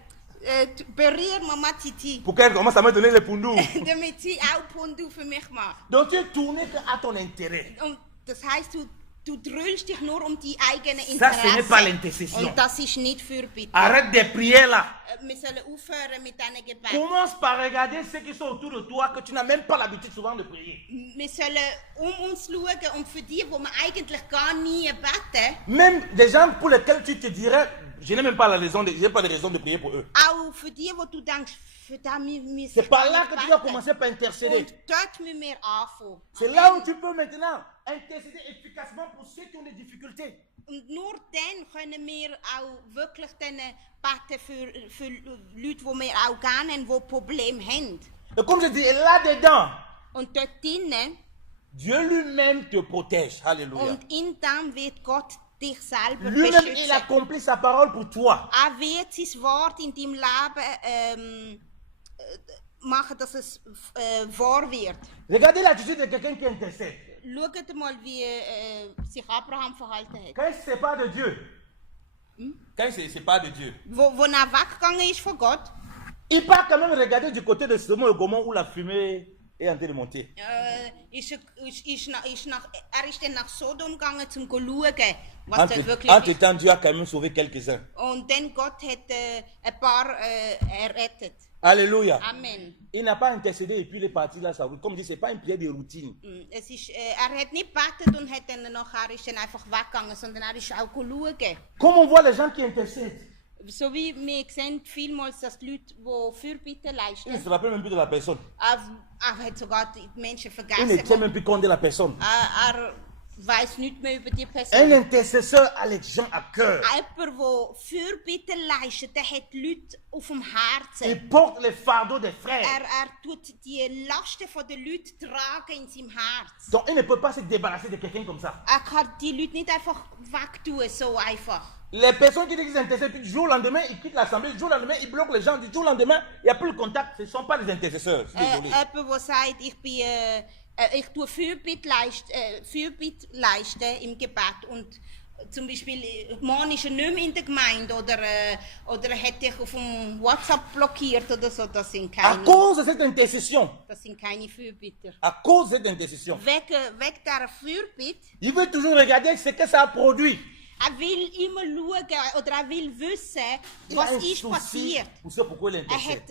berühr Mama Titi, Pour qu'elle commence à me donner les pundous. damit sie auch Pondu für mich macht. Donc tu es tourné qu'à ton intérêt. Und das heisst, du drüllst dich nur um die eigenen Ça, ce n'est pas Interessen. l'intercession. Und das ist nicht Fürbitte. Arrête des prières là. Wir sollen aufhören mit diesen Gebeten. Commence par regarder ceux qui sont autour de toi que tu n'as même pas l'habitude souvent de prier. Wir sollen uns schauen und für die wir eigentlich gar nie beten, Même des gens pour lesquels tu te dirais, je n'ai même pas la raison, j'ai pas de raison de prier pour eux. auch für die, wo du denkst, für die müssen C'est par là gar que nicht tu dois beten. commencer par intercéder. Und dort müssen wir anfangen. C'est là où tu peux maintenant intercéder efficacement pour ceux qui ont des difficultés. Und nur dann können wir auch wirklich dann beten für Leute, die wir auch gerne haben, die Probleme haben. Et comme je dis, là-dedans, Und dort drinnen, Dieu lui-même te protège. Alléluia. und in dem wird Gott dich selber Lui-même, il beschützen. accomplit sa parole pour toi. Er wird sein Wort in deinem Leben machen, dass es wahr wird. Regardez l'attitude de quelqu'un qui intercède. Schaut mal, wie sich Abraham verhalten hat. Quand il se sépare de Dieu, quand il se sépare de Dieu, Wo er weggegangen ist von Gott, il part quand même regarder du côté de Sodome et Gomorrhe où la fumée est en train de monter. er ist dann nach Sodom gegangen, um zu schauen, was dort wirklich ist. Entre-temps, Dieu a quand même sauvé quelques-uns. Und dann Gott hat ein paar errettet. Alléluia. Amen. Il n'a pas intercédé et puis il est parti là. Comme je dis, ce n'est pas une prière de routine. Es ist, hat nicht gebetet und hat dann nachher ist dann einfach weggegangen, sondern er ist auch schauen. Comme on voit les gens qui intercèdent, So wie wir sehen vielmals, dass die Leute, die Fürbitte il ne leisten, se rappelle même plus de la personne. er hat sogar die Menschen Il ne vergessen. tient même plus compte de la personne. Er weiß nicht mehr über die Un Person. intercesseur a les gens à cœur. Jemand, der Fürbitte leistet, der hat die Leute auf dem Herzen. Il porte les fardeaux des frères. Er tut die Lasten der Leute tragen in seinem Herz. Donc il ne peut pas se débarrasser de quelqu'un comme ça. Er kann die Leute nicht einfach wegtun, so einfach. Les personnes qui disent qu'ils intercèdent, puis du jour au lendemain, ils quittent l'assemblée, du jour au lendemain, ils bloquent les gens, du jour au lendemain, il n'y a plus le contact. Ce ne sont pas des intercesseurs. Je suis désolé. Jemand, der sagt, ich tue Fürbitte leisten im Gebet und zum Beispiel morgen ist er nicht mehr in der Gemeinde oder er hat dich auf dem WhatsApp blockiert oder so, das sind À cause de cette intercession, keine Fürbitter. à cause de cette intercession, Wegen dieser Fürbitte, il veut toujours regarder ce que ça a produit. er will immer schauen oder er will wissen, Il a was un ist souci passiert. pour ce pourquoi il intercède.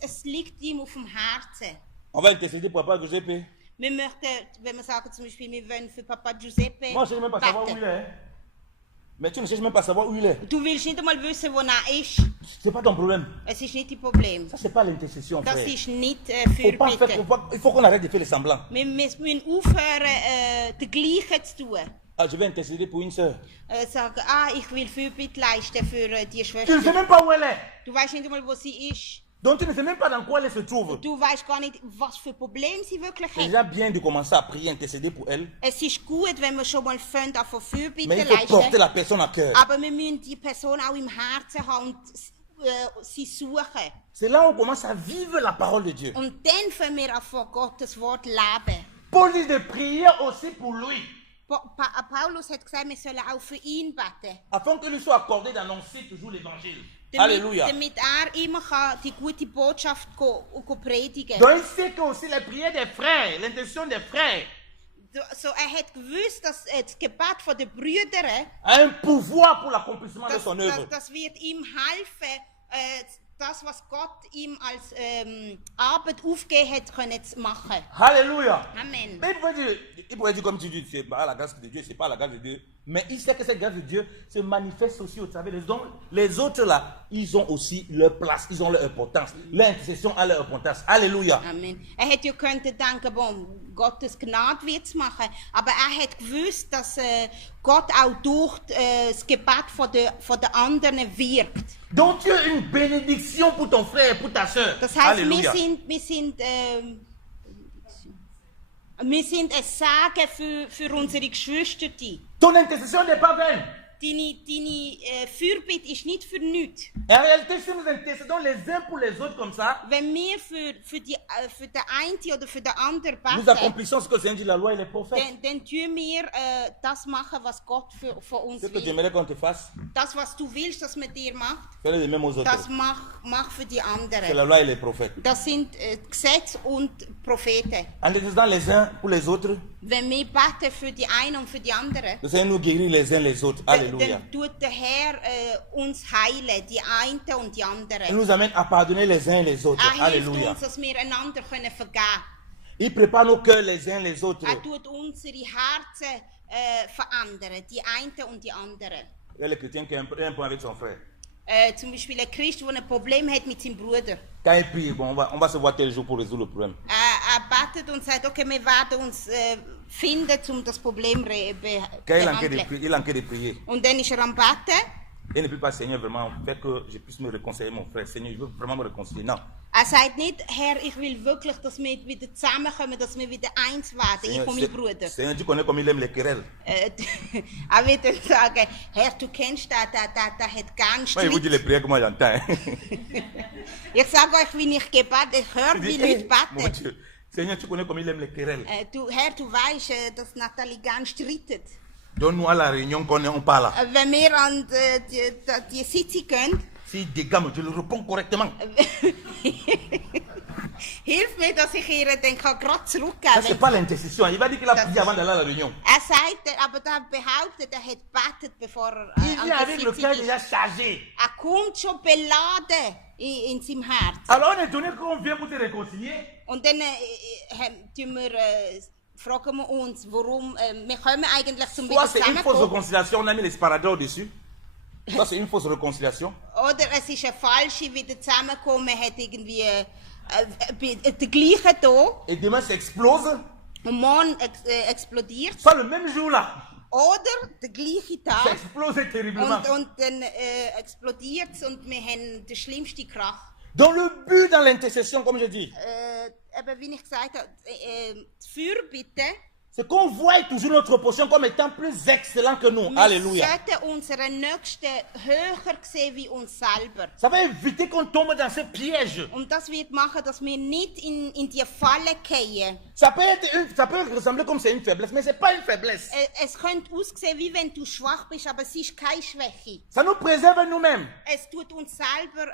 Es liegt ihm auf dem Herzen. On va intercéder pour Papa Giuseppe. Wir möchten, wenn wir sagen zum Beispiel, wir wollen für Papa Giuseppe Moi, je ne sais même pas savoir où il est. Hein. Mais tu ne cherches même pas savoir où il est. Du willst nicht einmal wissen, wo er ist. Ce n'est pas ton problème. Es ist nicht dein Problem. Ça, ce n'est pas l'intercession, Das frère. ist nicht Faut pas faire, Fürbitte. il faut qu'on arrête de faire les semblants. Wir müssen aufhören, das Gleiche zu tun. Ah, je vais intercéder pour une sœur. Sagen, ich will Fürbitte leisten für die Tu ne Schwester. sais même pas où elle est. Du weißt nicht einmal, wo sie ist. Donc tu ne sais même pas dans quoi elle se trouve. Du weißt gar nicht, was für Probleme sie wirklich C'est hat. déjà bien de commencer à prier, intercéder pour elle. Es ist gut, wenn wir schon mal von Fürbitte Mais il faut porter leisten. la personne à cœur. Aber wir müssen die Person auch im Herzen haben und sie suchen. C'est là où on commence à vivre la parole de Dieu. Und dann können wir auch von Gottes Wort leben. Paul dit de prier aussi pour lui, Paulus hat gesagt, wir sollen auch für ihn beten. afin que lui soit accordé d'annoncer toujours l'évangile. Alléluia. Damit immer kann die gute Botschaft predigen. Donc il sait que aussi les prières des frères, l'intention des frères, So, hat gewusst, dass das Gebet der Brüder a un pouvoir pour l'accomplissement de son œuvre. das wird ihm helfen, das, was Gott ihm als Arbeit aufgegeben hat, können zu machen. Alléluia. Amen. Mais il pourrait dire comme tu dis, c'est pas la grâce de Dieu, c'est pas la grâce de Dieu. Mais il sait que cette grâce de Dieu se manifeste aussi au travers des dons. Les autres là, ils ont aussi leur place, ils ont leur importance. Leur intercession a leur importance. Alléluia. Amen. Hätte ja könnte denken, Gottes Gnade wird es machen, aber hat gewusst, dass Gott auch durch das Gebet von der anderen wirkt. Donc tu es une bénédiction pour ton frère et pour ta soeur. Das heißt, Alléluia. wir sind ein Segen für unsere Geschwister. Ton intercession n'est pas vaine. Deine Fürbitte ist nicht für nichts. En réalité, si nous intercédons les uns pour les autres comme ça, Wenn wir für den einen oder für den anderen nous beten, accomplissons ce que le Seigneur dit, la loi et les prophètes. dann tun wir das machen, was Gott von uns Ce que tu will. aimerais qu'on te fasse, Das, was du willst, dass man dir macht, fais-le de même aux autres. das mach für die C'est anderen. la loi et les prophètes. Das sind Gesetze und Propheten. En intercédant les uns pour les autres, Wenn wir beten für die einen und für die anderen, le Seigneur nous guérit les uns les autres. Alléluia. dann tut der Herr uns heilen, die einen und die Il anderen. nous amène à pardonner les uns les autres. Er hilft Alléluia. uns, dass wir einander vergeben können. Il prépare nos cœurs les uns les autres. Er tut unsere Herzen verändern, die einen und die anderen. Il y a le chrétien qui a un problème avec son frère. Zum Beispiel ein Christ, der ein Problem hat mit seinem Bruder. Quand il prie, bon, on va se voir tel jour pour résoudre le problème. Betet und sagt, okay, wir werden uns finden, um das Problem Quand il a envie de behandeln. prier, il a envie de prier. Und dann ist am Beten. Il ne peut pas, Seigneur, vraiment, faire que je puisse me réconcilier, mon frère. Seigneur, je veux vraiment me réconcilier. Non. Er sagt nicht, Herr, ich will wirklich, dass wir wieder zusammenkommen, dass wir wieder eins werden, ich und mein Bruder. Seigneur, tu connais comme il aime les querelles. Er wird dann sagen, Herr, du kennst den, der hat gern Moi, je vous dis Streit. les prières que moi j'entends. Ich sage euch, wie ich gebete, ich höre, wie Leute Mon beten. Dieu. Seigneur, tu connais comme il aime les querelles. Herr, du weißt, dass Nathalie gern streitet. Donne-nous à la réunion on parle. Wenn wir an die Sitzung gehen, Si dégame, je le réponds correctement. hilf mir, dass ich ihr dann gerade Ça, zurückgeben c'est kann. pas l'intercession. Il va dire qu'il a prié avant d'aller à la réunion. Er sagt, aber er behauptet, er hat gebetet, bevor er Il an vient der avec le Sitzung cœur ist. déjà chargé. Er kommt schon beladen in seinem Herz. Alors on est donné qu'on vient pour te réconcilier. Und dann fragen wir uns, warum wir kommen eigentlich zum Soit wieder c'est une fausse zusammenkommen. réconciliation, on a mis les sparadors au-dessus. Soit c'est une fausse réconciliation. Oder es ist eine falsche wieder zusammenkommen, man hat irgendwie den gleichen da Et demain, ça explose. und morgen explodiert. Soit le même jour là. Oder der gleiche Ça Tag explose terriblement. und dann explodiert es und wir haben den schlimmsten Krach. Dans le but, dans l'intercession, comme je dis, Eben wie ich gesagt habe, die Fürbitte, c'est qu'on voit toujours notre portion comme étant plus excellent que nous. wir Alléluia. sollten unseren Nächsten höher sehen wie uns selber. Ça va éviter qu'on tombe dans ce piège. Und das wird machen, dass wir nicht in die Falle fallen. Ça peut ressembler comme c'est une faiblesse, mais c'est pas une faiblesse. Es könnte aussehen, wie wenn du schwach bist, aber es ist keine Schwäche. Ça nous préserve nous-mêmes. Es tut uns selber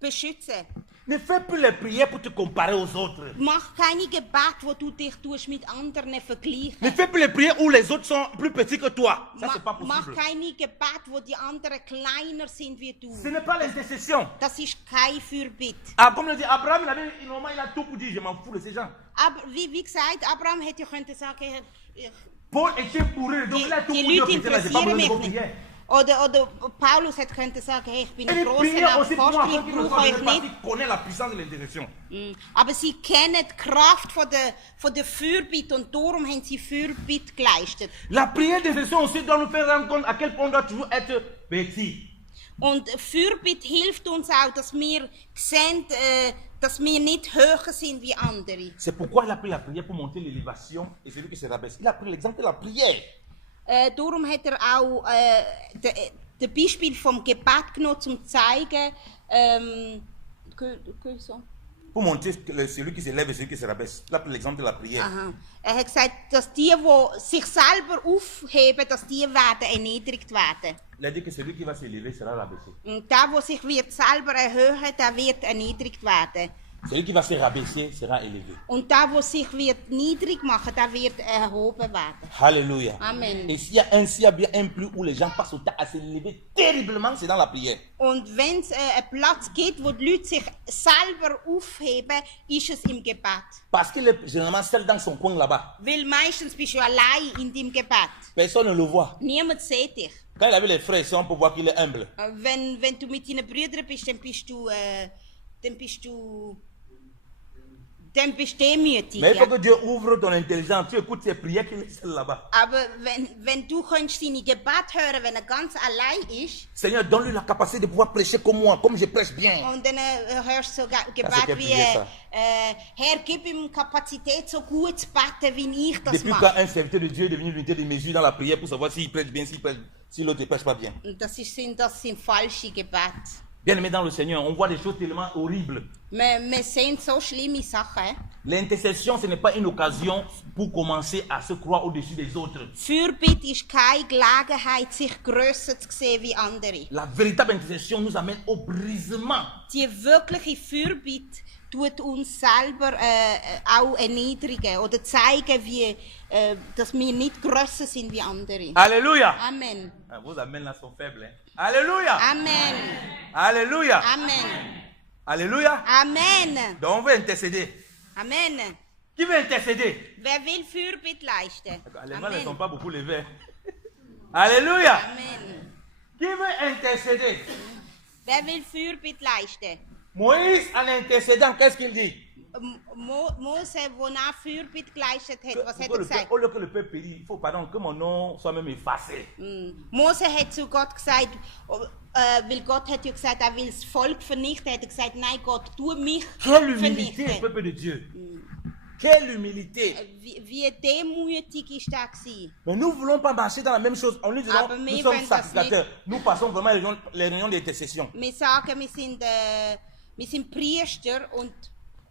beschützen. Ne fais plus les prières pour te comparer aux autres. Mach keine Gebete, wo du dich tust mit anderen vergleichen. Ne fais plus les prières où les autres sont plus petits que toi. Ça, c'est pas Mach possible. keine Gebete, wo die anderen kleiner sind wie du. Ce n'est pas l'intercession. Das ist kein Fürbitte. Ah, comme le dit Abraham, il a tout pour dire, je m'en fous de ces gens. Aber wie gesagt, Abraham hätte ja können sagen, Paul était bourré, donc il a tout die pour dire, Leute que là, j'ai pas interessieren besoin de mich vos nicht. prières. Oder Paulus hätte können sagen, hey, ich bin Et ein les grosser prières aussi pour moi, Apostel, afin ich qu'il ne brauche soit euch pas, nicht. qu'il connaît la puissance de l'intercession. Aber sie kennen die Kraft von der Fürbitte und darum haben sie Fürbitte geleistet. La prière d'intercession aussi doit nous faire rendre compte à quel point on doit toujours être petit. Und Fürbitte hilft uns auch, dass wir sehen, dass wir nicht höher sind wie andere. C'est pourquoi il a pris la prière pour monter l'élévation et celui qui se rabaisse. Il a pris l'exemple de la prière. Darum hat er auch das Beispiel vom Gebet genommen, um zu zeigen, Pour monter celui qui se lève et celui qui se rabaisse. Il a pris l'exemple de la prière. aha. Er hat gesagt, dass die sich selber aufheben, dass die werden erniedrigt werden. Il a dit que celui qui va se lever sera rabaissé. Und der sich wird selber erhöhen, der wird erniedrigt werden. Celui qui va se rabaisser sera élevé. Und der sich wird niedrig machen, der wird erhoben werden. Alléluia. Amen. Et s'il y a bien un plus où les gens passent au temps à se lever terriblement, c'est dans la prière. Und wenn es einen Platz gibt, wo die Leute sich selber aufheben, ist es im Gebet. Parce qu'il est généralement seul dans son coin là-bas. Weil meistens bist du allein in deinem Gebet. Personne ne le voit. Niemand sieht dich. Quand il a vu les frères, on peut voir qu'il est humble. Wenn du mit deinen Brüdern bist, dann bist du demütig. Mais il faut Ja. que Dieu ouvre ton intelligence. Tu écoutes ses prières qu'il est seul là-bas. Aber wenn du könntest seine Gebet hören, wenn er ganz allein ist, Seigneur, donne-lui la capacité de pouvoir prêcher comme moi, comme je prêche bien. und dann hörst du so Gebet quelle wie, prière, ça? Herr, gib ihm Kapazität, so gut zu beten, wie ich das Depuis mache. quand un serviteur de Dieu est devenu une unité de mesure dans la prière pour savoir s'il prêche bien, si l'autre ne prêche pas bien. Und das sind falsche Gebete. Bien aimé dans le Seigneur, on voit des choses tellement horribles. Wir sehen so schlimme Sachen. L'intercession, ce n'est pas une occasion pour commencer à se croire au-dessus des autres. Fürbitte ist keine Gelegenheit, sich grösser zu sehen wie andere. La véritable intercession nous amène au brisement. Die wirkliche Fürbitte tut uns selber auch erniedrigen oder zeigen, dass wir nicht grösser sind wie andere. Alléluia. Amen. Ah, vos amens là sont faibles. Hein? Alléluia. Amen. Alléluia. Amen. Alléluia. Amen. Donc on veut intercéder. Amen. Qui veut intercéder? Wer will Fürbitte leisten? Les mains ne sont Amen. pas beaucoup levées. Alléluia. Amen. Qui veut intercéder? Wer will Fürbitte leisten? Moïse, en intercédant, qu'est-ce qu'il dit? Mose, wo nach Fürbitte geleistet hat, was hat Au gesagt? lieu que le peuple périsse, il faut pardon, que mon nom soit même effacé. Mose hat zu Gott gesagt, weil Gott hat ja gesagt, er will das Volk vernichten, hat er gesagt, nein Gott, tu mich Quelle humilité, vernichten. peuple de Dieu. Quelle humilité. Wie demütig ist er gewesen. Mais nous ne voulons pas marcher dans la même chose. On lui dit, non, Aber nous wir sommes wollen das sacrificateurs. Nous passons vraiment les réunions d'intercession. Wir sagen, wir sind Priester und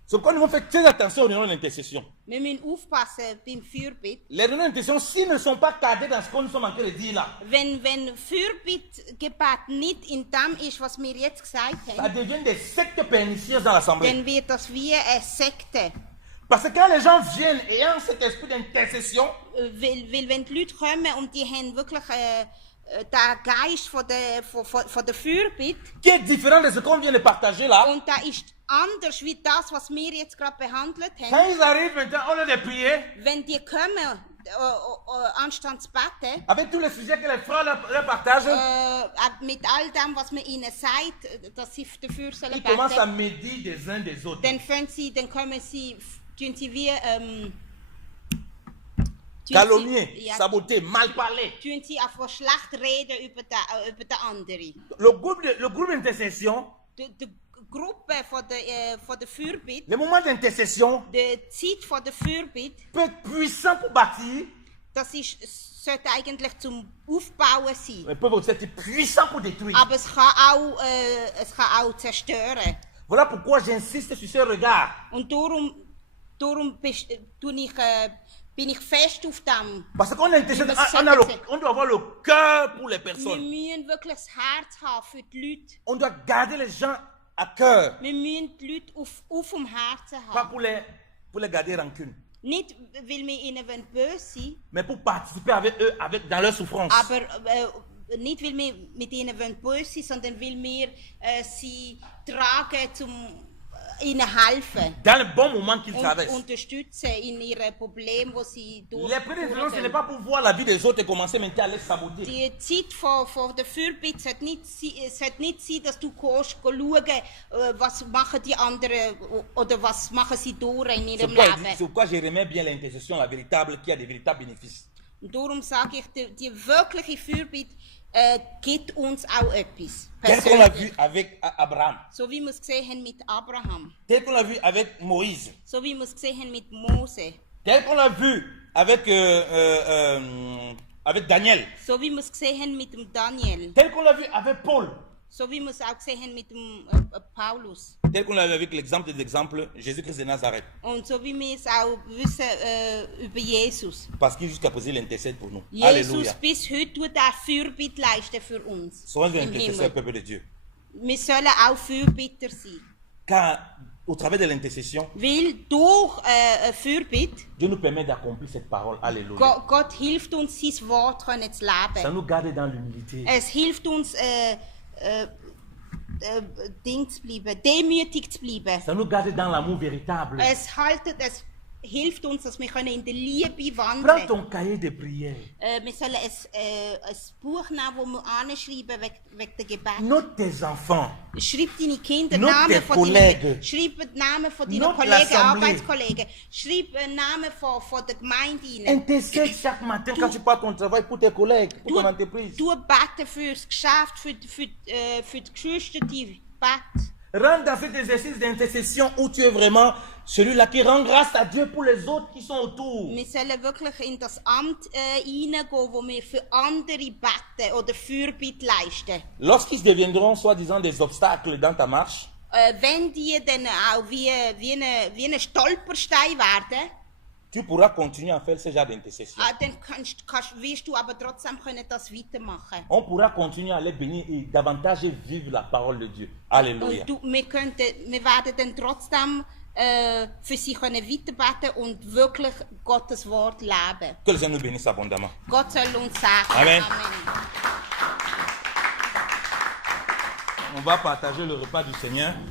C'est pourquoi nous devons faire très attention aux réunions d'intercession. wir müssen aufpassen beim Fürbitte. Les réunions d'intercession, s'ils ne sont pas cadrés dans ce que nous sommes en train de dire là, Wenn Fürbittgebet nicht in dem ist, was wir jetzt gesagt ça haben, devient des sectes pernicieuses dans l'assemblée. dann wird das wie eine Sekte. Parce que quand les gens viennent ayant cet esprit d'intercession, Weil wenn die Leute kommen und die haben wirklich den Geist von der Fürbitte, qui est différent de ce qu'on vient de partager là, und da ist anders wie das, was wir jetzt gerade behandelt haben. quand ils arrivent maintenant, au lieu de prier, Wenn die kommen, anstatt zu beten, avec tous les sujets que les frères leur partagent, mit all dem, was man ihnen sagt, dass sie dafür sollen ils commencent à beten, médire des uns des autres. dann kommen sie, tun sie wie Calomnier, ja, saboter, mal parler. tun sie einfach schlecht reden über den anderen. Le groupe d'intercession, Die Gruppe von der Fürbitte, les moments d'intercession die Zeit von der Fürbitte, peut être puissant pour bâtir, sollte eigentlich zum Aufbauen sein. mais peut aussi être puissant pour détruire. Aber es kann auch zerstören. Voilà pourquoi j'insiste sur ce regard. Und darum bin ich fest auf dem. Parce qu'on a intercession, on doit avoir le cœur pour les Wir personnes. müssen wirklich das Herz haben für die Leute. On doit garder les gens à cœur, Wir müssen die Leute auf dem Herzen pas haben. pour les garder rancune, Nicht, weil wir ihnen böse sein mais pour participer avec eux dans leur souffrance. aber nicht, weil wir mit ihnen böse sein sondern weil wir sie tragen, ihnen helfen. Dans le bon moment qu'ils Und traversent. unterstützen in ihren Problemen, die sie Les prix d'influence, ce n'est durchgehen. pas pour voir la vie des autres et commencer maintenant à les saboter. Die Zeit von der Fürbitte sollte nicht sein, dass du schauen was machen die anderen oder was machen sie durch in C'est ihrem pourquoi, Leben. c'est pourquoi je remets bien l'intercession, la véritable, qui a des véritables bénéfices. Und darum sage ich, die wirkliche Fürbitte gibt uns auch etwas. Tel qu'on l'a Persönlich. vu avec Abraham, So wie wir es gesehen haben mit Abraham, tel qu'on l'a vu avec Moïse, so wie wir es gesehen haben mit Mose, tel qu'on l'a vu avec, avec Daniel, so wie wir es gesehen haben mit dem Daniel, tel qu'on l'a vu avec Paul, so wie wir es auch gesehen haben mit dem Paulus tel qu'on l'a vu avec l'exemple des exemples, Jésus-Christ de Nazareth. und so wie wir es auch wissen über Jesus. Parce qu'il jusqu'à poser l'intercède pour nous. Jesus Alléluia. bis heute tut er Fürbitte leisten für uns Soyons des im intercesseurs, Himmel. peuple de Dieu. Wir sollen auch Fürbitter sein. Car au travers de l'intercession, Weil durch Fürbitte Dieu nous permet d'accomplir cette parole. Alléluia. Gott hilft uns, sein Wort zu Ça leben. nous garde dans l'humilité. Es hilft uns, Ding zu bleiben, demütig zu bleiben. Ça nous garde dans l'amour véritable. Es hilft uns, dass wir in der Liebe Prends wandeln ton cahier de prière. Wir sollen ein Buch nehmen, wo wir anschreiben wegen der Gebet. Note tes enfants. Schreib deine Kinder, Note Namen tes von collègues. schreib die Namen von deinen Note Kollegen, l'assemblée. Arbeitskollegen. Schreib Namen von der Gemeinde rein. Intercède chaque matin quand tu pars à ton travail pour tes collègues, pour ton entreprise. Du beten fürs Geschäft, für die Geschwister, die beten. Rentre dans cet exercice d'intercession où tu es vraiment celui-là qui rend grâce à Dieu pour les autres qui sont autour. Wir sollen wirklich in das Amt hineingehen, wo wir für andere beten oder Fürbitte leisten. Lorsqu'ils deviendront soi-disant des obstacles dans ta marche, Wenn die dann auch wie ein Stolperstein werden, tu pourras continuer à faire ce genre d'intercession. dann wirst du aber trotzdem können das weitermachen. On pourra continuer à les bénir et davantage vivre la parole de Dieu. Alléluia. Und wir werden dann trotzdem für sie können weiterbeten und wirklich Gottes Wort leben. Que le Seigneur nous bénisse abondamment. Gott soll uns sagen. Amen. On va partager le repas du Seigneur.